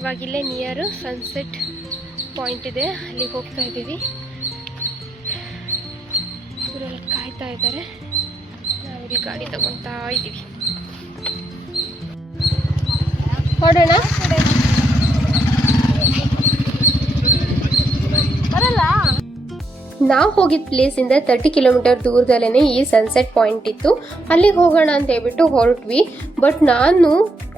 ಇವಾಗಿಲ್ಲೇ near sunset point ಇದೆ, ಅಲ್ಲಿ ಹೋಗ್ತಾ ಇದ್ದೀವಿ. ಊರಲ್ಲಿ ಕಾಯ್ತಾ ಇದ್ದಾರೆ, ನಾವಿಲ್ಲಿ ಗಾಡಿ ತಗೊತಾ ಇದ್ದೀವಿ. ಹೊಡೋಣ. ನಾವು ಹೋಗಿದ್ದ ಪ್ಲೇಸಿಂದ 30 ಕಿಲೋಮೀಟರ್ ದೂರದಲ್ಲೇ ಈ ಸನ್ಸೆಟ್ ಪಾಯಿಂಟ್ ಇತ್ತು. ಅಲ್ಲಿಗೆ ಹೋಗೋಣ ಅಂತ ಹೇಳ್ಬಿಟ್ಟು ಹೊರಟ್ವಿ. ಬಟ್ ನಾನು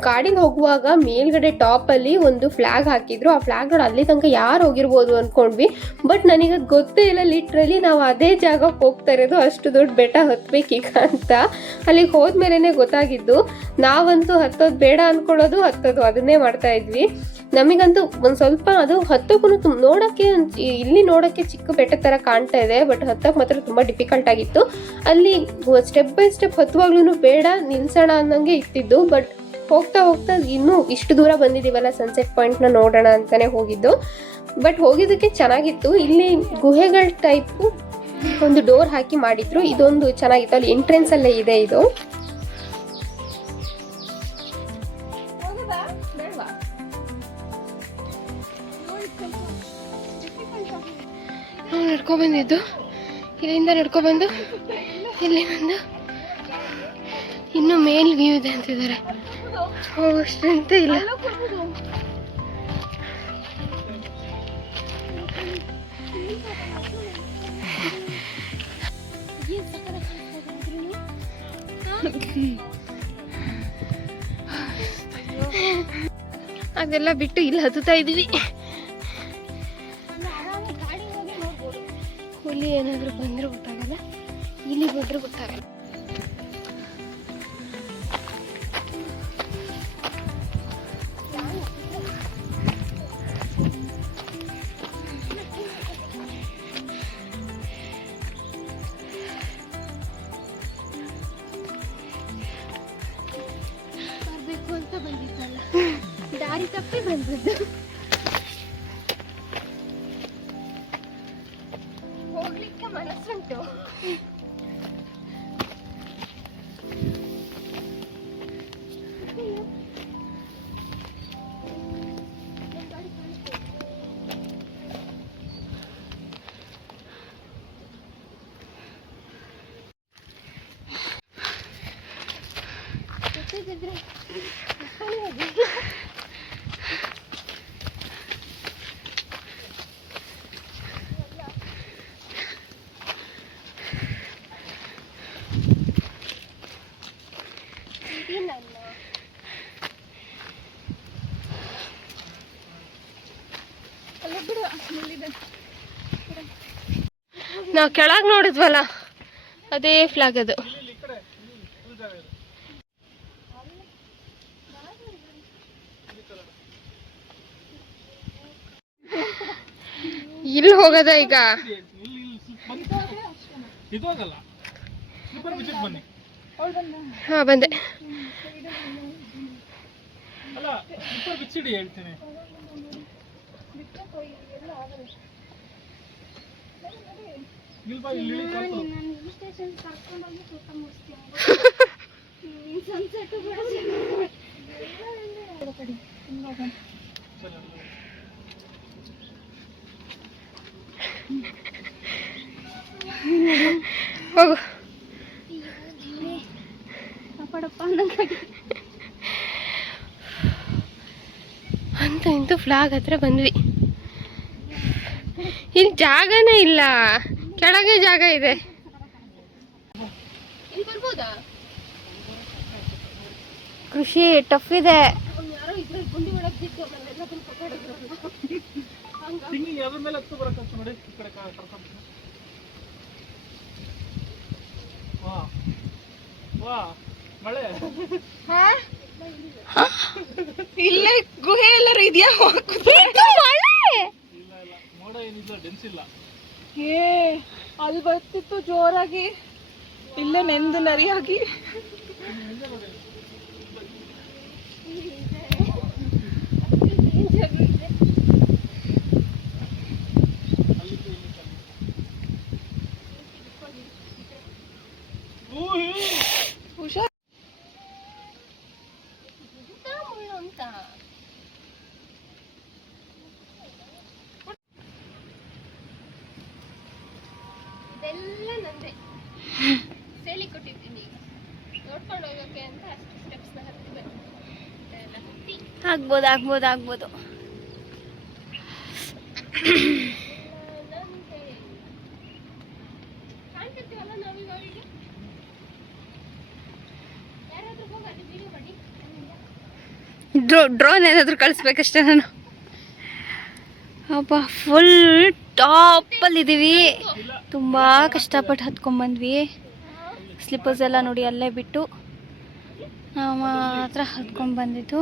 ಗಾಡಿಗೆ ಹೋಗುವಾಗ ಮೇಲ್ಗಡೆ ಟಾಪಲ್ಲಿ ಒಂದು ಫ್ಲಾಗ್ ಹಾಕಿದ್ರು. ಆ ಫ್ಲಾಗ್ ನೋಡಿ ಅಲ್ಲಿ ತನಕ ಯಾರು ಹೋಗಿರ್ಬೋದು ಅಂದ್ಕೊಂಡ್ವಿ. ಬಟ್ ನನಗೆ ಗೊತ್ತೇ ಇಲ್ಲ, ಲಿಟ್ರಲಿ ನಾವು ಅದೇ ಜಾಗಕ್ಕೆ ಹೋಗ್ತಾ ಇರೋದು, ಅಷ್ಟು ದೊಡ್ಡ ಬೆಟ್ಟ ಹತ್ಬೇಕೀಗ ಅಂತ. ಅಲ್ಲಿಗೆ ಹೋದ್ಮೇಲೆ ಗೊತ್ತಾಗಿದ್ದು. ನಾವಂತೂ ಹತ್ತೋದು ಬೇಡ ಅಂದ್ಕೊಳ್ಳೋದು, ಹತ್ತೋದು ಅದನ್ನೇ ಮಾಡ್ತಾ ಇದ್ವಿ. ನಮಗಂತೂ ಒಂದು ಸ್ವಲ್ಪ ಅದು ಹತ್ತೋಕ್ಕೂ ನೋಡೋಕ್ಕೆ ಇಲ್ಲಿ ನೋಡೋಕ್ಕೆ ಚಿಕ್ಕ ಬೆಟ್ಟ ಥರ ಕಾಣ್ತಾ ಇದೆ, ಬಟ್ ಹತ್ತೋಕೆ ಮಾತ್ರ ತುಂಬ ಡಿಫಿಕಲ್ಟ್ ಆಗಿತ್ತು. ಅಲ್ಲಿ ಸ್ಟೆಪ್ ಬೈ ಸ್ಟೆಪ್ ಹತ್ತುವಾಗ್ಲೂ ಬೇಡ ನಿಲ್ಸೋಣ ಅನ್ನೋಂಗೆ ಇತ್ತಿದ್ದು. ಬಟ್ ಹೋಗ್ತಾ ಹೋಗ್ತಾ ಇನ್ನೂ ಇಷ್ಟು ದೂರ ಬಂದಿದ್ದೀವಲ್ಲ, ಸನ್ಸೆಟ್ ಪಾಯಿಂಟ್ನ ನೋಡೋಣ ಅಂತಲೇ ಹೋಗಿದ್ದು. ಬಟ್ ಹೋಗಿದ್ದಕ್ಕೆ ಚೆನ್ನಾಗಿತ್ತು. ಇಲ್ಲಿ ಗುಹೆಗಳ ಟೈಪು ಒಂದು ಡೋರ್ ಹಾಕಿ ಮಾಡಿದ್ರು, ಇದೊಂದು ಚೆನ್ನಾಗಿತ್ತು. ಅಲ್ಲಿ ಎಂಟ್ರೆನ್ಸಲ್ಲೇ ಇದೆ ಇದು. ನಡ್ಕೊಬಂದಿದ್ದು, ಇಲ್ಲಿಂದ ನಡ್ಕೊಬಂದು ಇಲ್ಲಿ ಬಂದು ಇನ್ನು ಮೇಲ್ ವ್ಯೂ ಇದೆ ಅಂತಿದ್ದಾರೆ. ಅಷ್ಟಂತ ಇಲ್ಲ. ಅದೆಲ್ಲ ಬಿಟ್ಟು ಇಲ್ಲಿ ಹತ್ತುತ್ತಾ ಇದೀವಿ. ಹುಲಿ ಏನಾದರೂ ಬಂದರೂ ಗೊತ್ತಾಗಲ್ಲ, ಇಲ್ಲಿ ಬಂದರೂ ಗೊತ್ತಾಗಲ್ಲ. ಬರಬೇಕು ಅಂತ ಬಂದಿದ್ದಲ್ಲ, ದಾರಿ ತಪ್ಪಿ ಬಂದದ್ದು. ಹೋಗ್ಲಿಕ್ಕೆ ಮನಸ್ಸುಂಟು. ನಾವು ಕೆಳಗೆ ನೋಡಿದ್ವಲ್ಲ, ಅದೇ ಫ್ಲಾಗ್ ಅದು. ಇಲ್ಲಿ ಹೋಗದ ಈಗ. ಹಾ ಬಂದೆ. ಹೋಗು. ಅಂತ ಇಂತೂ ಫ್ಲಾಗ್ ಹತ್ರ ಬಂದ್ವಿ. ಇಲ್ಲಿ ಜಾಗನೇ ಇಲ್ಲ, ಕೆಳಗೆ ಜಾಗ ಇದೆ. ಕೃಷಿ ಟಫ್ ಇದೆ. ಇಲ್ಲೇ ಗುಹೆ ಎಲ್ಲರೂ ಇದೆಯಾ? ಏ ಅಲ್ಲಿ ಬರ್ತಿತ್ತು ಜೋರಾಗಿ, ಇಲ್ಲೇ ನೆಂದು ನರಿಯಾಗಿ. ಎಲ್ಲ ನಂದೆ ಸೇಲಿ ಕೊಟ್ಟಿದ್ದೀನಿ ಈಗ ನೋಡ್ಕೊಂಡು ಹೋಗೋಕ್ಕೆ ಅಂತ ಅಷ್ಟು ಸ್ಟೆಪ್ಸ್ನ ಹತ್ತಿ ಆಗ್ಬೋದು ಆಗ್ಬೋದು ಆಗ್ಬೋದು. ಕಾಣ್ತಿರ್ತೀವಲ್ಲ ನಾವೀಗ ಯಾರಾದ್ರೂ ಹೋಗಿ ವಿಡಿಯೋ ಮಾಡಿ ಡ್ರೋನ್ ಏನಾದರೂ ಕಳಿಸ್ಬೇಕಷ್ಟೇ ನಾನು. ಅಪ್ಪ ಫುಲ್ ಟಾಪಲ್ಲಿದ್ದೀವಿ. ತುಂಬ ಕಷ್ಟಪಟ್ಟು ಹತ್ಕೊಂಡ್ಬಂದ್ವಿ. ಸ್ಲಿಪ್ಪರ್ಸ್ ಎಲ್ಲ ನೋಡಿ ಅಲ್ಲೇ ಬಿಟ್ಟು ನಾವು ಮಾತ್ರ ಹತ್ಕೊಂಡ್ಬಂದಿದ್ದು.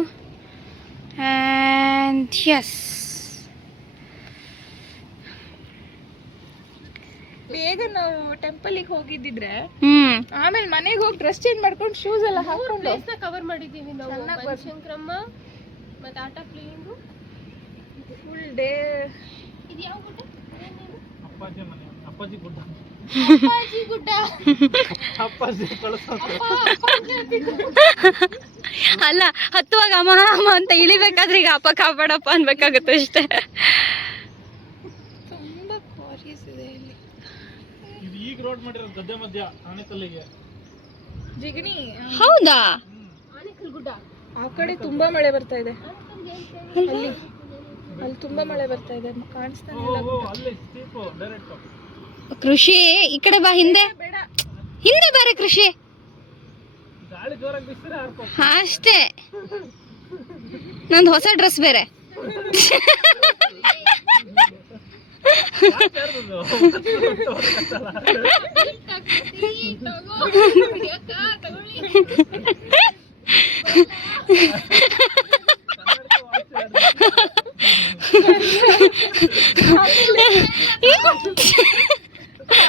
ಆ್ಯಂಡ್ ಎಸ್, ಬೇಗ ನಾವು ಟೆಂಪಲಿಗೆ ಹೋಗಿದ್ದಿದ್ರೆ ಹ್ಞೂ ಆಮೇಲೆ ಮನೆಗೆ ಹೋಗಿ ಡ್ರೆಸ್ ಚೇಂಜ್ ಮಾಡ್ಕೊಂಡು ಶೂಸ್ ಎಲ್ಲ ಹಾಕೊಂಡು ಪ್ಲೇಸ್ನ ಕವರ್ ಮಾಡಿದ್ದೀವಿ ನಾವು. ಚೆನ್ನಾಗ್ ಬನಶಂಕರಮ್ಮ ಮತ್ತು ಆಟ ಪ್ಲೇಯಿಂಗು ಫುಲ್ ಡೇ. ಇದು ಯಾವ ಗುಡ್ಡ? ಅಪ್ಪಾಜಿ ಗುಡ್ಡ. ಅಪ್ಪಾಜಿ ಗುಡ್ಡ. ಅಪ್ಪಾಜಿ ಕಳಿಸೋದು. ಅಲ್ಲ, ಹತ್ತುವಾಗ ಅಮ್ಮ ಅಮ್ಮ ಅಂತ ಇಳಿಬೇಕಾದ್ರೆ ಈಗ ಅಪ್ಪ ಕಾಪಾಡಪ್ಪ ಅನ್ಬೇಕಾಗುತ್ತೆ ಅಷ್ಟೇ. ತುಂಬಾ ಕ್ವಾರೀಸ್ ಇದೆ ಇಲ್ಲಿ. ಇದು ಈಗ ರೋಡ್ ಮಾಡಿರೋದು ಗದ್ದೆ ಮಧ್ಯ ಆನೆಕಲ್ಲಿಗೆ. ಜಿಗಣಿ ಹೌದಾ? ಆನೆಕಲ್ ಗುಡ್ಡ. ಆ ಕಡೆ ತುಂಬಾ ಮಳೆ ಬರ್ತಾ ಇದೆ. ಅಲ್ಲಿ ಅಲ್ಲಿ ತುಂಬಾ ಮಳೆ ಬರ್ತಾ ಇದೆ, ಕಾಣಿಸ್ತಾನೆ ಇಲ್ಲ. ಅಲ್ಲಿ ಸ್ಟೀಪ್ ಡೈರೆಕ್ಟ್. ಕೃಷಿ ಈ ಕಡೆ ಬಾ, ಹಿಂದೆ ಬೇಡ, ಹಿಂದೆ ಬೇರೆ ಕೃಷಿ ಗಾಳಿ ಜೋರಾಗಿ ಬಿಸಿದ್ರೆ ಹಾರ್ಕೊ. ಅಷ್ಟೇ. ನಂದು ಹೊಸ ಡ್ರೆಸ್ ಬೇರೆ.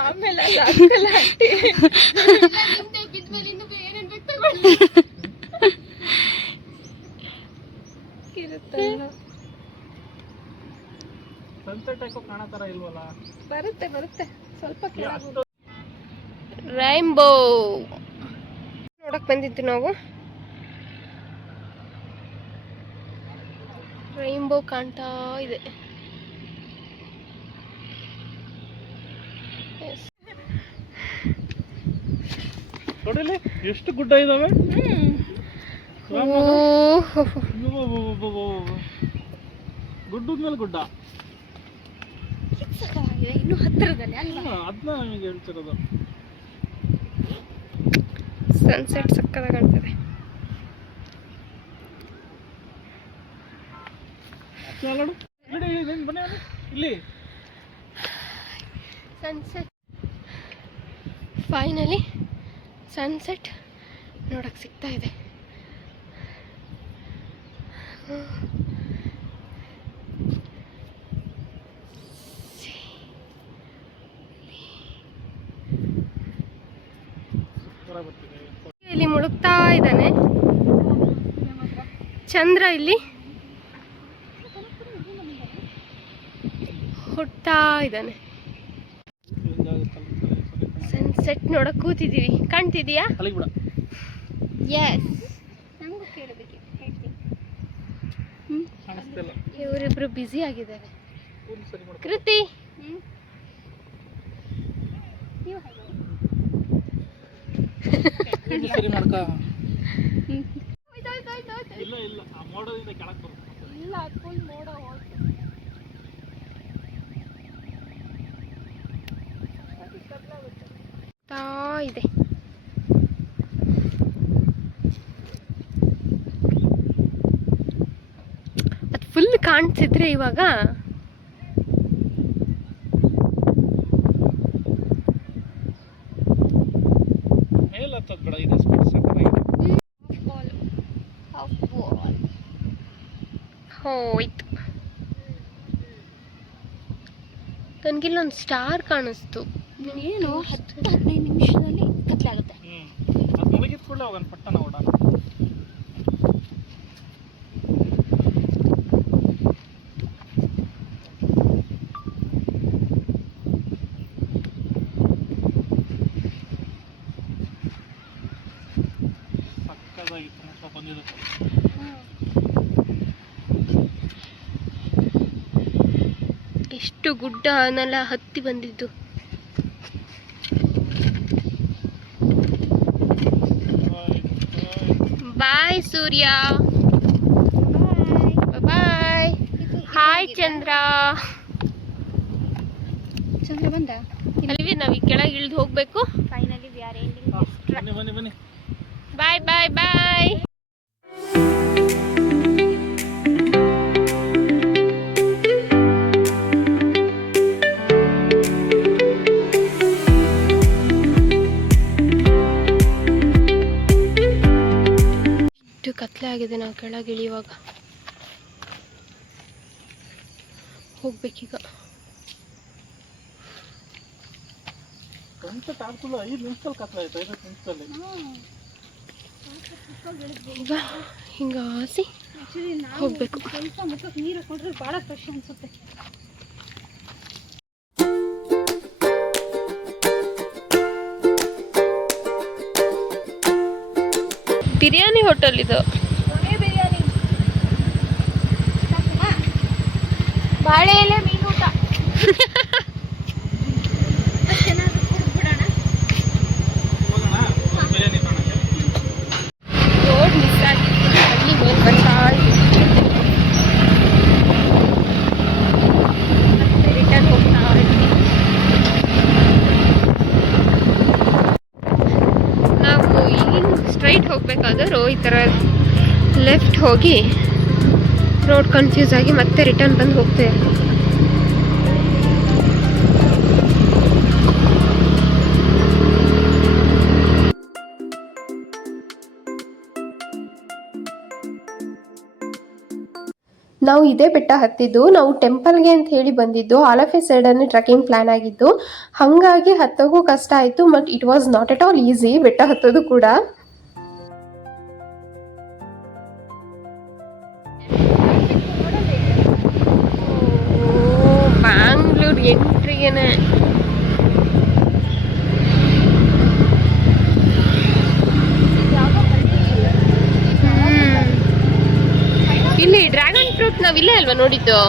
ಆಮೇಲೆ ಅಲ್ಲ ಅಂಕಲ್ ಆಂಟಿ ಇರುತ್ತಲ್ಲ. ಸನ್ಸೆಟ್ ಯಾಕೋ ಕಾಣೋ ತರ ಇಲ್ವಲ್ಲ. ಬರುತ್ತೆ ಬರುತ್ತೆ ಸ್ವಲ್ಪ ಕೆಳಗೆ. ರೈನ್ಬೋ ನೋಡಕ್ ಬಂದಿದ್ದು ನಾವು. ರೈನ್ಬೋ ಕಾಣ್ತಾ ಇದೆ. ನೋಡಿಲಿ ಎಷ್ಟು ಗುಡ್ಡ ಇದಾವೆ. ಗುಡ್ಡದ ಮೇಲೆ ಗುಡ್ಡ. ಇನ್ನು ಹತ್ತಿರದಲ್ಲಿ ಅದನ್ನ ನಮಗೆ ಹೇಳ್ತಿರೋದು. ಸನ್ಸೆಟ್ ಸಕ್ಕತ್ತಾಗಿ ಕಾಣ್ತದೆ. ಇಲ್ಲಿ ಸನ್ಸೆಟ್ ಫೈನಲಿ ಸನ್ಸೆಟ್ ನೋಡಕ್ ಸಿಗ್ತಾ ಇದೆ. ಇಲ್ಲಿ ಮುಳುಗ್ತಾ ಇದ್ದಾನೆ ಚಂದ್ರ. ಇಲ್ಲಿ ಹುಟ್ಟಾ ಇದ್ದಾನೆ. ಸನ್ಸೆಟ್ ನೋಡಕ್ ಕೂತಿದೀವಿ. ಕಾಣ್ತಿದೀಯಾ? ಅಲ್ಲಿಗೆ ಬಿಡ. ಎಸ್. ಕಾಣಿಸ್ತಿಲ್ಲ. ಇವರಿಬ್ರು ಬ್ಯುಸಿ ಆಗಿದ್ದಾರೆ. ಕೂದಲು ಸರಿ ಮಾಡ್ಕೊ. ಕೃತಿ ಕೂದಲು ಸರಿ ಮಾಡ್ಕ. ಇಲ್ಲ ಇಲ್ಲ, ಆ ಮೋಡದಿಂದ ಕೆಳಗೆ ಬರುತ್ತೆ. ಇಲ್ಲ ಫುಲ್ ಮೋಡ ಹೋಯ್ತು. ಇದೆ ಅದು ಫುಲ್ ಕಾಣಿಸಿದ್ರೆ ಇವಾಗ ಮೇಲೆ ಹತ್ತದ ಬೇಡ. ಇದೆ ಸ್ಪೀಡ್ ಸಕ್ಕತ್ತಾಗಿ. ಹೋಯ್ತು. ನನಗಿಲ್ಲೊಂದು ಸ್ಟಾರ್ ಕಾಣಿಸ್ತು. ಏನು 10-15 ನಿಮಿಷದಲ್ಲಿ ಕತ್ಲಾಗುತ್ತೆ. ಅದು ಮುಳುಗಿದ ಕೂಡಲೇ ಹೋಗೋಣ ಪಟ್ಟಣ ಓಡೋಣ. ಸಕ್ಕದಾಗಿತ್ತು ಬಂದಿದ್ದು. ಎಷ್ಟು ಗುಡ್ಡನೆಲ್ಲ ಹತ್ತಿ ಬಂದಿದ್ದು. ಸೂರ್ಯ. ಬಾಯ್. ಹಾಯ್ ಚಂದ್ರ. ಚಂದ್ರ ಬಂದ. ಅಲ್ವಿ ನಾವ್ ಈ ಕೆಳಗೆ ಇಳಿದು ಹೋಗ್ಬೇಕು. Finally we are ending. ಬನ್ನಿ ಬನ್ನಿ ಬನ್ನಿ. ಬಾಯ್ ಬಾಯ್ ಬಾಯ್. ಇಷ್ಟು ಕತ್ಲೆ ಆಗಿದೆ, ನಾವು ಕೆಳಗೆ ಇಳಿಯುವಾಗ. ಹೋಗ್ಬೇಕೀಗ. ಸನ್ಸೆಟ್ ಆಗ್ತಿಲ್ಲ, 5 ನಿಮಿಷದಲ್ಲಿ ಕತ್ಲೆ ಆಯ್ತು. 5 ನಿಮಿಷದಲ್ಲಿ ಈಗ ಹಿಂಗಾಸಿ ಹೋಗ್ಬೇಕು. ಸ್ವಲ್ಪ ಮುಖಕ್ಕೆ ನೀರು ಹಾಕೊಂಡ್ರೆ ಭಾಳ ಫ್ರೆಶ್ ಅನ್ಸುತ್ತೆ. ಬಿರಿಯಾನಿ ಹೋಟೆಲ್ ಇದು. ಬಾಳೆ ಎಲೆ ಮೀನು ಊಟ. ಹೋಗೋಣ ಬಿರಿಯಾನಿ ಕಾಣಕ್ಕೆ. ರೋಡ್ ಮಿಸ್ ಆಗಿತ್ತು, ಹಳ್ಳಿ ಮೇಲೆ ಬರ್ತಾ ರಿಟರ್ನ್ ಹೋಗ್ತಾ ಇದ್ವಿ. ನಾವು ಈಗ ಸ್ಟ್ರೈಟ್ ಹೋಗ್ಬೇಕಾದರೂ ಈ ಥರ ಲೆಫ್ಟ್ ಹೋಗಿ ರೋಡ್ ಕನ್ಫ್ಯೂಸ್ ಆಗಿ ಮತ್ತೆ ರಿಟರ್ನ್ ಬಂದು ಹೋಗ್ತೇವೆ. ನಾವು ಇದೇ ಬೆಟ್ಟ ಹತ್ತಿದ್ದು. ನಾವು ಟೆಂಪಲ್ಗೆ ಅಂತ ಹೇಳಿ ಬಂದಿದ್ದು. All of A sudden trekking plan ಆಗಿದ್ದು, ಹಾಗಾಗಿ ಹತ್ತೋಕ್ಕೂ ಕಷ್ಟ ಆಯಿತು. But it was not at all easy ಬೆಟ್ಟ ಹತ್ತೋದು ಕೂಡ. ಬ್ಯಾಂಗ್ಳೂರ್ ಎಂಟ್ರಿಗೆನೆ ಇಲ್ಲಿ ಡ್ರ್ಯಾಗನ್ ಫ್ರೂಟ್ ನಾವಿಲ್ಲೇ ಅಲ್ವಾ ನೋಡಿದ್ದು?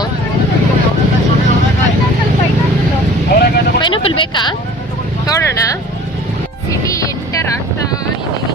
ಪೈನಾಪಲ್ ಬೇಕಾ? ನೋಡೋಣ. ಸಿಟಿ ಎಂಟರ್ ಆಗ್ತಾ ಇದೀವಿ.